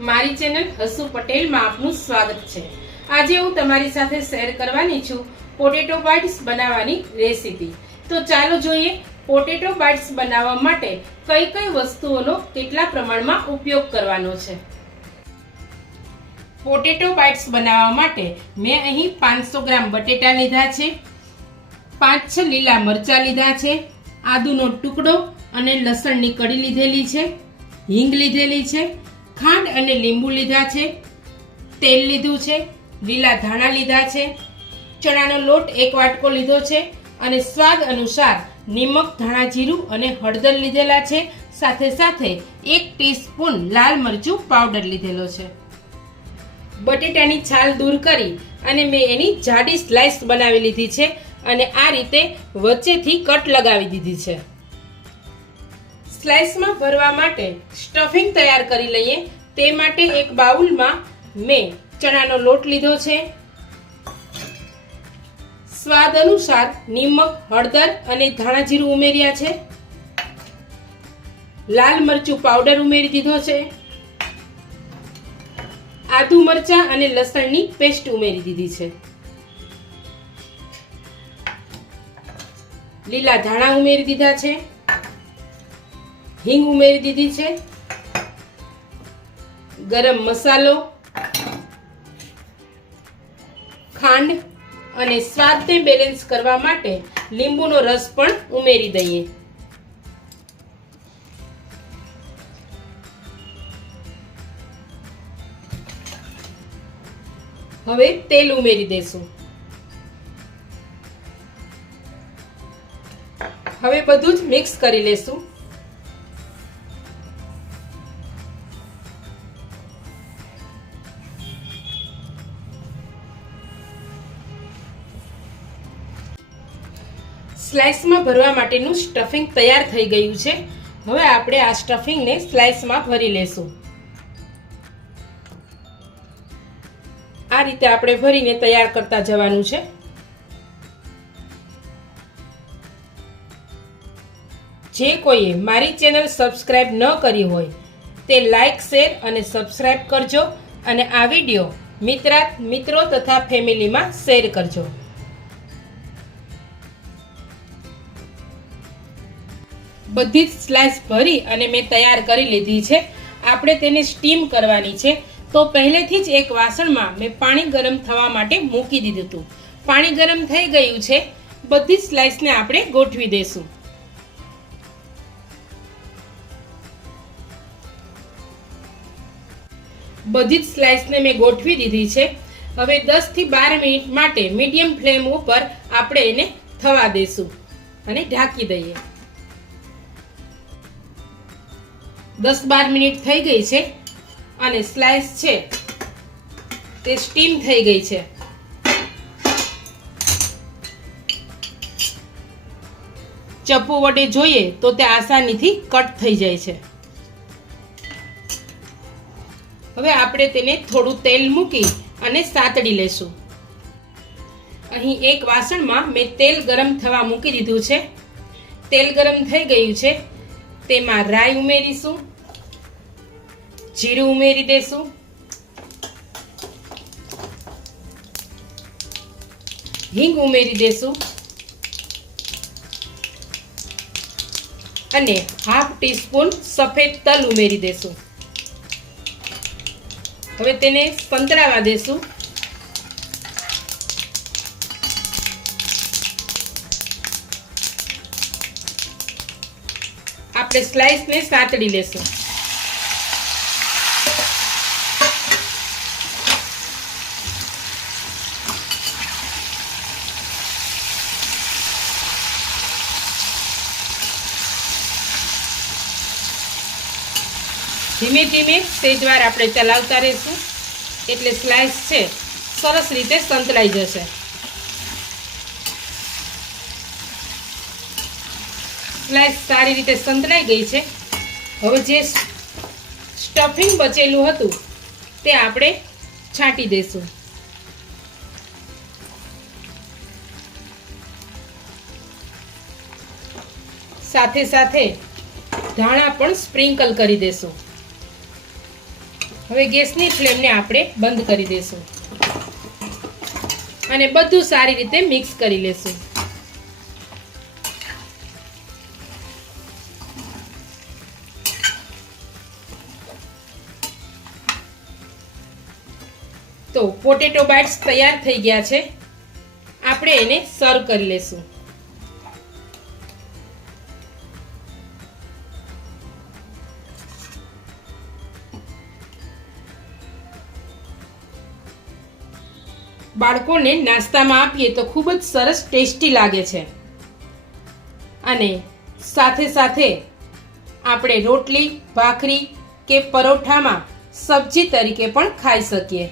મારી ચેનલ હસુ પટેલમાં આપનું સ્વાગત છે। આજે હું તમારી સાથે શેર કરવાની છું પોટેટો બાઇટ્સ બનાવવાની રેસીપી। તો ચાલો જોઈએ પોટેટો બાઇટ્સ બનાવવા માટે કઈ કઈ વસ્તુઓનો કેટલા પ્રમાણમાં ઉપયોગ કરવાનો છે। પોટેટો બાઇટ્સ બનાવવા માટે મેં અહીં 500 ગ્રામ બટેટા લીધા છે, 5-6 લીલા મરચાં લીધા છે, આદુનો ટુકડો અને લસણની કળી લીધેલી છે, હિંગ લીધેલી છે, ખાંડ અને લીંબુ લીધા છે, તેલ લીધું છે, લીલા ધાણા લીધા છે, ચણાનો લોટ 1 વાટકો લીધો છે અને સ્વાદ અનુસાર નિમક, ધાણા જીરું અને હળદર લીધેલા છે। સાથે સાથે 1 ટીસ્પૂન લાલ મરચું પાવડર લીધેલો છે। બટેટાની છાલ દૂર કરી અને મેં એની જાડી સ્લાઇસ બનાવી લીધી છે અને આ રીતે વચ્ચેથી કટ લગાવી દીધી છે। સ્લાઇસમાં ભરવા માટે સ્ટફિંગ તૈયાર કરી લઈએ। તે માટે એક બાઉલમાં મેં ચણાનો લોટ લીધો છે, સ્વાદ અનુસાર નિમક, હળદર અને ધાણા જીરું ઉમેર્યા છે, લાલ મરચું પાવડર ઉમેરી દીધો છે, આદુ મરચાં અને લસણની પેસ્ટ ઉમેરી દીધી છે, લીલા ધાણા ઉમેરી દીધા છે, હિંગ ઉમેરી દીધી છે, ગરમ મસાલો, ખાંડ અને સ્વાદને બેલેન્સ કરવા માટે લીંબુનો રસ પણ ઉમેરી દઈએ। હવે તેલ ઉમેરી દેશું। હવે બધું જ મિક્સ કરી લેશું। સ્લાઇસમાં ભરવા માટેનું સ્ટફિંગ તૈયાર થઈ ગયું છે। હવે આપણે આ સ્ટફિંગને સ્લાઇસમાં ભરી લેશું। આ રીતે આપણે ભરીને તૈયાર કરતા જવાનું છે। જે કોઈએ મારી ચેનલ સબસ્ક્રાઇબ ન કરી હોય તે લાઈક, શેર અને સબસ્ક્રાઇબ કરજો અને આ વિડીયો મિત્રો તથા ફેમિલીમાં શેર કરજો। બધી જ સ્લાઇસ ભરી અને મેં તૈયાર કરી લીધી છે। આપણે તેને સ્ટીમ કરવાની છે। તો પહેલેથી જ એક વાસણમાં મેં પાણી ગરમ થવા માટે મૂકી દીધું હતું। પાણી ગરમ થઈ ગયું છે। બધી જ સ્લાઇસને આપણે ગોઠવી દેશું। બધી જ સ્લાઇસને મેં ગોઠવી દીધી છે। હવે 10 થી 12 મિનિટ માટે મીડિયમ ફ્લેમ ઉપર આપણે એને થવા દેશું અને ઢાંકી દઈએ। 10-12 મિનિટ થઈ ગઈ છે અને સ્લાઇસ છે તે સ્ટીમ થઈ ગઈ છે। ચપ્પુ વડે જોઈએ તો તે આસાનીથી કટ થઈ જાય છે। હવે આપણે તેને થોડું તેલ મૂકી અને સાતડી લેશું। અહીં એક વાસણમાં મેં તેલ ગરમ થવા મૂકી દીધું છે। તેલ ગરમ થઈ ગયું છે। તેમાં રાઈ ઉમેરીશું, જીરું ઉમેરી દેશું, હિંગ ઉમેરી દેશું અને ½ ટીસ્પૂન સફેદ તલ ઉમેરી દેશું। હવે તેને સંતળાવા દેશું। આપણે સ્લાઇસને સાતડી લેશું। ધીમે ધીમે સેજવાર આપણે ચલાવતા રહીશું એટલે સ્લાઇસ છે સરસ રીતે સંતળાઈ જશે। સ્લાઇસ સારી રીતે સંતળાઈ ગઈ છે। હવે જે સ્ટફિંગ બચેલું હતું તે આપણે છાંટી દેશું। સાથે સાથે ધાણા પણ સ્પ્રિંકલ કરી દેશું। હવે ગેસની ફ્લેમને આપણે બંધ કરી દઈશું અને બધું સારી રીતે મિક્સ કરી લેશું. તો પોટેટો બાઇટ્સ તૈયાર થઈ ગયા છે. આપણે એને સર્વ કરી લેશું. બાળકોને નાસ્તામાં આપીએ તો ખૂબ જ સરસ ટેસ્ટી લાગે છે અને સાથે સાથે આપણે રોટલી, ભાખરી કે પરોઠામાં સબ્જી તરીકે પણ ખાઈ શકીએ.